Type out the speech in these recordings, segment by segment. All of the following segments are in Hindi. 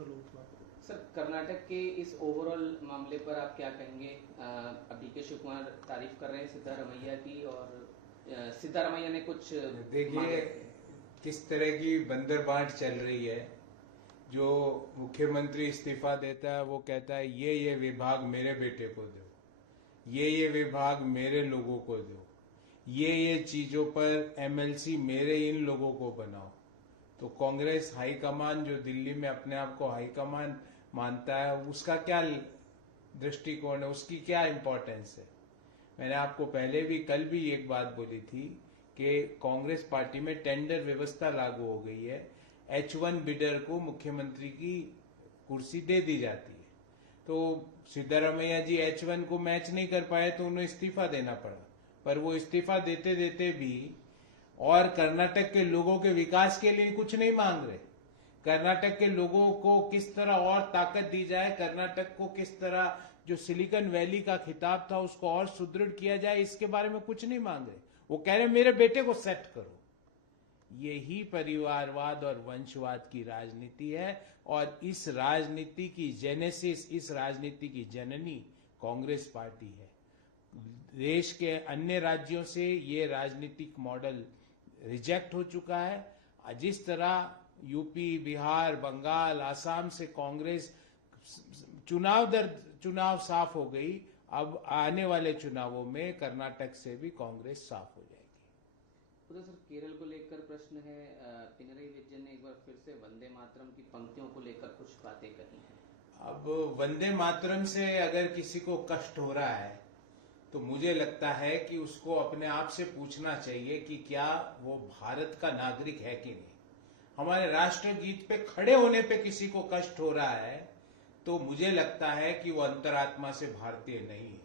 सर, कर्नाटक के इस ओवरऑल मामले पर आप क्या कहेंगे? अब डीके शिव कुमार तारीफ कर रहे हैं सिद्धारमैया की, और सिद्धारमैया ने कुछ देखिए किस तरह की बंदरबांट चल रही है। जो मुख्यमंत्री इस्तीफा देता है वो कहता है ये विभाग मेरे बेटे को दो, ये विभाग मेरे लोगों को दो, ये चीजों पर एमएलसी मेरे इन लोगों को बनाओ। तो कांग्रेस हाईकमान जो दिल्ली में अपने आप को हाईकमान मानता है, उसका क्या दृष्टिकोण है, उसकी क्या इंपॉर्टेंस है। मैंने आपको पहले भी कल भी एक बात बोली थी कि कांग्रेस पार्टी में टेंडर व्यवस्था लागू हो गई है। H1 बिडर को मुख्यमंत्री की कुर्सी दे दी जाती है। तो सिद्धारमैया जी H1 को मैच नहीं कर पाए तो उन्हें इस्तीफा देना पड़ा, पर वो इस्तीफा देते देते भी और कर्नाटक के लोगों के विकास के लिए कुछ नहीं मांग रहे। कर्नाटक के लोगों को किस तरह और ताकत दी जाए, कर्नाटक को किस तरह जो सिलिकॉन वैली का खिताब था उसको और सुदृढ़ किया जाए, इसके बारे में कुछ नहीं मांग रहे। वो कह रहे मेरे बेटे को सेट करो। यही परिवारवाद और वंशवाद की राजनीति है, और इस राजनीति की जेनेसिस, इस राजनीति की जननी कांग्रेस पार्टी है। देश के अन्य राज्यों से ये राजनीतिक मॉडल रिजेक्ट हो चुका है। जिस तरह यूपी, बिहार, बंगाल, आसाम से कांग्रेस चुनाव दर चुनाव साफ हो गई, अब आने वाले चुनावों में कर्नाटक से भी कांग्रेस साफ हो जाएगी। उधर सर, केरल को लेकर प्रश्न है। पिनरई विजयन ने एक बार फिर से वंदे मातरम की पंक्तियों को लेकर कुछ बातें कही हैं। अब वंदे मातरम से अगर किसी को कष्ट हो रहा है तो मुझे लगता है कि उसको अपने आप से पूछना चाहिए कि क्या वो भारत का नागरिक है कि नहीं। हमारे राष्ट्रगीत पे खड़े होने पे किसी को कष्ट हो रहा है तो मुझे लगता है कि वो अंतरात्मा से भारतीय नहीं है,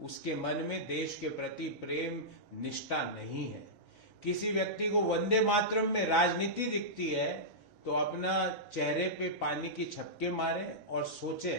उसके मन में देश के प्रति प्रेम, निष्ठा नहीं है। किसी व्यक्ति को वंदे मातरम में राजनीति दिखती है तो अपना चेहरे पे पानी की छपके मारे और सोचे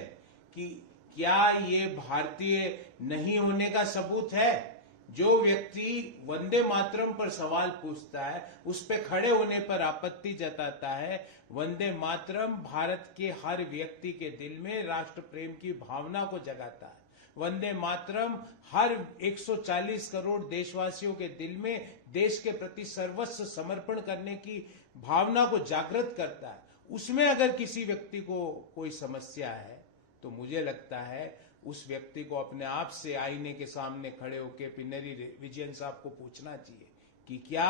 कि क्या ये भारतीय नहीं होने का सबूत है। जो व्यक्ति वंदे मातरम पर सवाल पूछता है, उस पे खड़े होने पर आपत्ति जताता है, वंदे मातरम भारत के हर व्यक्ति के दिल में राष्ट्र प्रेम की भावना को जगाता है। वंदे मातरम हर 140 करोड़ देशवासियों के दिल में देश के प्रति सर्वस्व समर्पण करने की भावना को जागृत करता है। उसमें अगर किसी व्यक्ति को कोई समस्या है तो मुझे लगता है उस व्यक्ति को अपने आप से आईने के सामने खड़े होकर पिनरई विजयन साहब को पूछना चाहिए कि क्या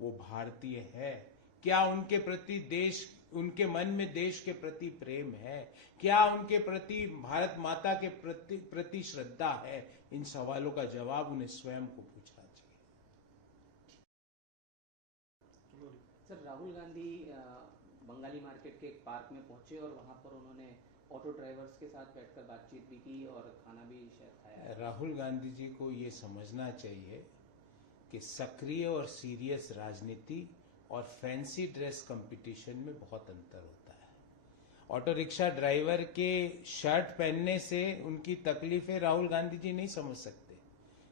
वो भारतीय है, क्या उनके प्रति देश, उनके मन में देश के प्रति प्रेम है, क्या उनके प्रति भारत माता के प्रति श्रद्धा है। इन सवालों का जवाब उन्हें स्वयं को पूछना चाहिए। सर, राहुल गांधी बंगाली मार्केट के एक पार्क में पहुंचे और वहां पर उन्होंने ऑटो ड्राइवर्स के साथ बैठकर बातचीत भी की और खाना भी शायद खाया। राहुल गांधी जी को ये समझना चाहिए कि सक्रिय और सीरियस राजनीति और फैंसी ड्रेस कंपटीशन में बहुत अंतर होता है। ऑटो रिक्शा ड्राइवर के शर्ट पहनने से उनकी तकलीफें राहुल गांधी जी नहीं समझ सकते।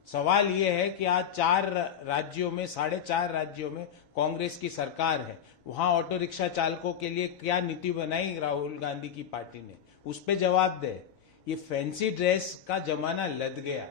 सवाल यह है कि आज 4 राज्यों में, 4.5 राज्यों में कांग्रेस की सरकार है, वहां ऑटो रिक्शा चालकों के लिए क्या नीति बनाई राहुल गांधी की पार्टी ने, उस पर जवाब दे। ये फैंसी ड्रेस का जमाना लद गया,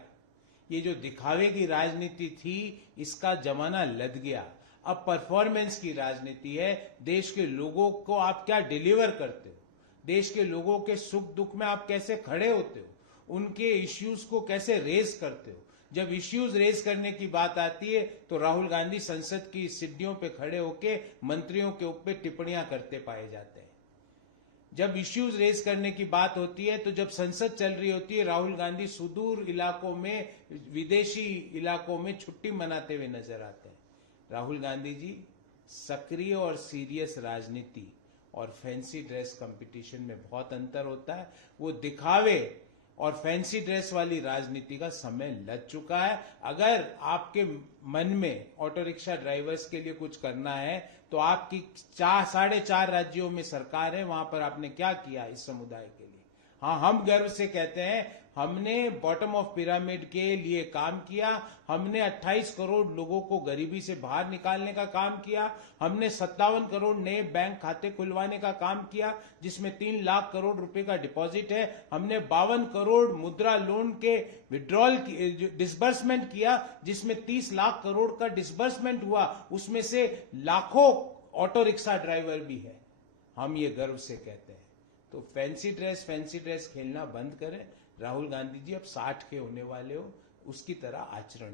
ये जो दिखावे की राजनीति थी इसका जमाना लद गया। अब परफॉर्मेंस की राजनीति है। देश के लोगों को आप क्या डिलीवर करते हो, देश के लोगों के सुख दुख में आप कैसे खड़े होते हो, उनके इश्यूज को कैसे रेज करते हो। जब इश्यूज रेज करने की बात आती है तो राहुल गांधी संसद की सीढ़ियों पे खड़े होकर मंत्रियों के ऊपर टिप्पणियां करते पाए जाते हैं। जब इश्यूज रेज करने की बात होती है तो जब संसद चल रही होती है, राहुल गांधी सुदूर इलाकों में, विदेशी इलाकों में छुट्टी मनाते हुए नजर आते हैं। राहुल गांधी जी, सक्रिय और सीरियस राजनीति और फैंसी ड्रेस कंपटीशन में बहुत अंतर होता है। वो दिखावे और फैंसी ड्रेस वाली राजनीति का समय लग चुका है। अगर आपके मन में ऑटो रिक्शा ड्राइवर्स के लिए कुछ करना है तो आपकी 4.5 राज्यों में सरकार है, वहां पर आपने क्या किया इस समुदाय के लिए। हाँ, हम गर्व से कहते हैं हमने बॉटम ऑफ पिरामिड के लिए काम किया, हमने 28 करोड़ लोगों को गरीबी से बाहर निकालने का काम किया, हमने 57 करोड़ नए बैंक खाते खुलवाने का काम किया जिसमें 3 लाख करोड़ रुपए का डिपॉजिट है, हमने 52 करोड़ मुद्रा लोन के विड्रॉल डिसबर्समेंट किया जिसमें 30 लाख करोड़ का डिसबर्समेंट हुआ, उसमें से लाखों ऑटो रिक्शा ड्राइवर भी है। हम ये गर्व से कहते हैं। तो फैंसी ड्रेस खेलना बंद करें। राहुल गांधी जी अब 60 के होने वाले हो, उसकी तरह आचरण